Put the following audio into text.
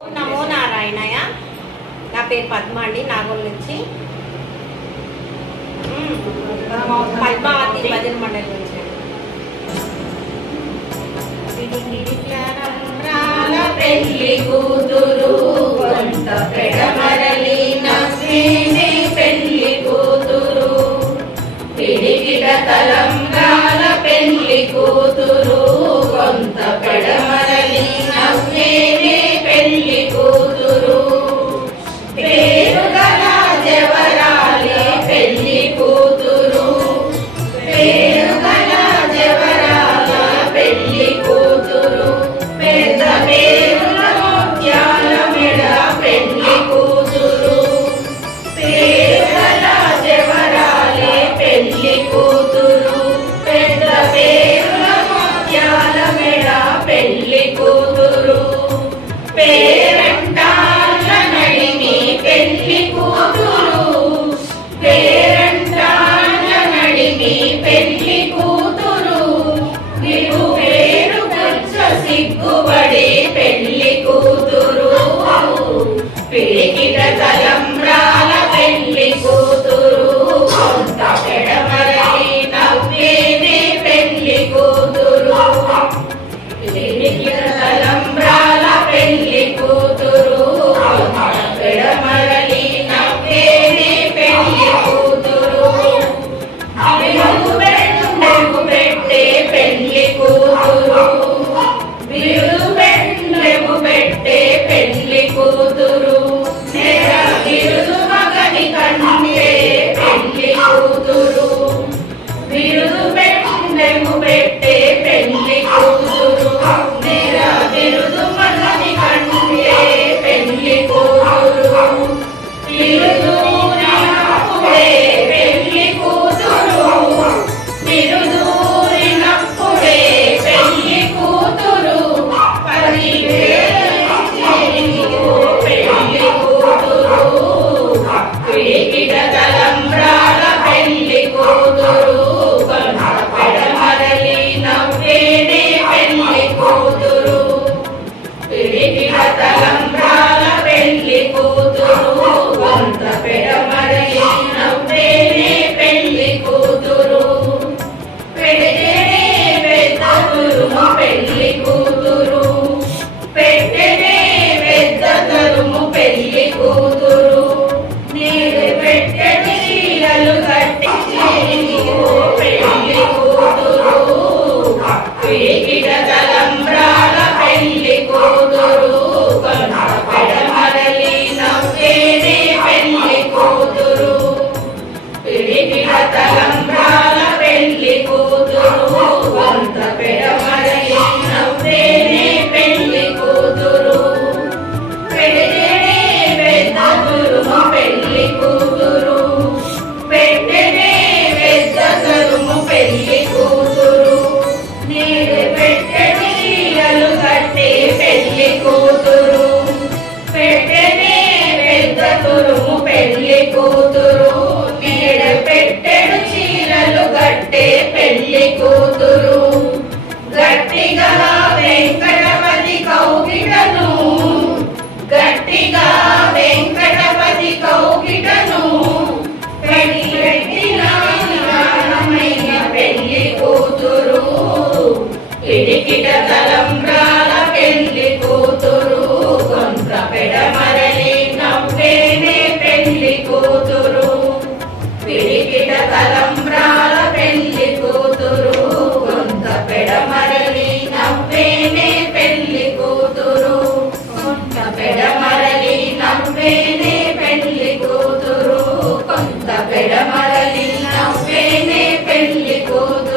నమో నారాయణయ. నా పేరు పద్మ అండి, నాగోల్ నుంచి. పద్మావతి భజన మండలి నుంచి. పెళ్లి కూతురు కొంత పెడమరలి నవ్వేనే పెళ్లి కూతురు, పిడికిట తలంబ్రాల పెళ్లి కూతురు కొంత పెడమరలి నవ్వేనే పెళ్లి కూతురు, పేరుగల జవరాలే పెళ్లి కూతురు, పేరుగల జవరాల పెళ్లి కూతురు, పెద్ద పేరుల ముత్యాల మెడ పెళ్లి కూతురు, పేరుగల జవరాలే పెళ్లి కూతురు, పెద్ద పేరుల ముత్యాల మెడ పెళ్లి కూతురు, పేరంటాళ్ళ నడిమి పెళ్లి కూతురు, పేరంటాళ్ళ నడిమి పెళ్లి కూతురు, విరు వేరు గుచ్చ సిగ్గుబడి పెళ్లి కూతురు, పిడికిట తలంబ్రాల పెళ్లి కూతురు కొంత పెడమరలి నవ్వేనే పెళ్లి కూతురు, పిడికిట తలంబ్రాల పెళ్లి కూతురు కొంత పెడమరలి నవ్వేనే పెళ్లి కూతురు, విరుగు బెండెము పెట్టే పెళ్లి కూతురు, విరుగు బెండెము పెట్టే పెళ్లి కూతురు, నెర విరుదు మగని కంటే పెళ్లి కూతురు, విరుదు బెండెము పెట్టే పెళ్లి కూతురు, నెర విరుదు మగని కంటే పెళ్లి కూతురు, విరుదూరినప్పుడే పెళ్లి కూతురు, విరుదూరినప్పుడే పెళ్లి కూతురు, 10,000 పెళ్లి కూతురు, పిడికిట తలంబ్రాల పెళ్లి కూతురు కొంత పెడమరలి నవ్వేనే పెళ్లి కూతురు, పిడికిట తలంబ్రాల పెళ్లి కూతురు కొంత పెడమరలి నవ్వేనే పెళ్లి కూతురు, పెడితేనే పెద్ద తురుము పెళ్లి కూతురు, పెట్టెనే పెద్ద తరుము పెళ్లి కూతురు, నేడు పెట్టెని చీరలు కట్టి పెళ్లి కూతురు, పిడికిట తలంబ్రాల పెళ్లి కూతురు కొంత పెడమరలి నవ్వేనే పెళ్లి కూతురు, పిడికిట తలంబ్రాల పెళ్లి కూతురు కొంత పెడమరలి నవ్వేనే పెళ్లి కూతురు, పెడితేనే పెద్ద తురుము పెళ్లి కూతురు, పెట్టెనే పెద్ద తరుము పెళ్లి కూతురు, నేడు పెట్టెని చీరలు కట్టి పెళ్లి కూతురు, పెట్టెనే పెద్ద తురుము పెళ్లి కూతురు, నేడు పెట్టెడు చీరలు కట్టే పెళ్లి కూతురు, గట్టిగా వెంకటపతి కౌగిటను, గట్టిగా వెంకటపతి కౌగిటను, పెట్టిన నిదానమైన పెళ్లి కూతురు, పిడికిట తలంబ్రాల పెళ్లి కూతురు కొంత పెడమరలి నవ్వేనే పెళ్లి కూతురు, పిడికిట తలంబ్రాల పెళ్లి కూతురు కొంత పెడమరలి నవ్వేనే పెళ్లి కూతురు, కొంత పెడమరలి నవ్వేనే పెళ్లి కూతురు, కొంత పెడమరలి నవ్వేనే పెళ్లి కూతురు.